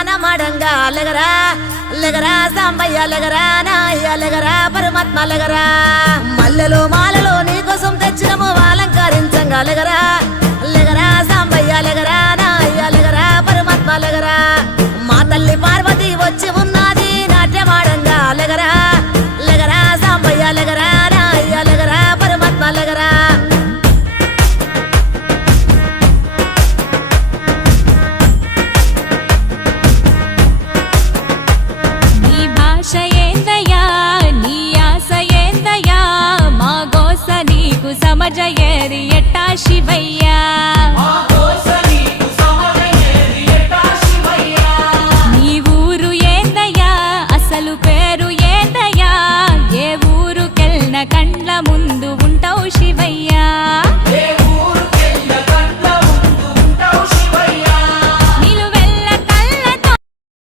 అనమడంగా అలగరా అలగరా సాంబయ్య అలగరా నాయ అలగరా పరమాత్మ అలగరా. మల్లెలు మాలలో నీకోసం తెచ్చినము అలంకరించంగా అలగరా అలగరా సాంబయ్య అలగరా నాయ అలగరా పరమాత్మ అలగరా. మా తల్లి పార్వతి వచ్చి ఉన్నది నాట్యమాడంగా అలగరా అలగరా సాంబయ్య అలగరా. ఆశయేందయా నీ ఆశయేందయా మా గోస నీకు సమజయేరి ఎట్టా శివయ్యా. నీ ఊరు ఏందయ్యా అసలు పేరు ఏందయ్యా ఏ ఊరుకెళ్ళిన కండ్ల ముందు ఉంటావు శివ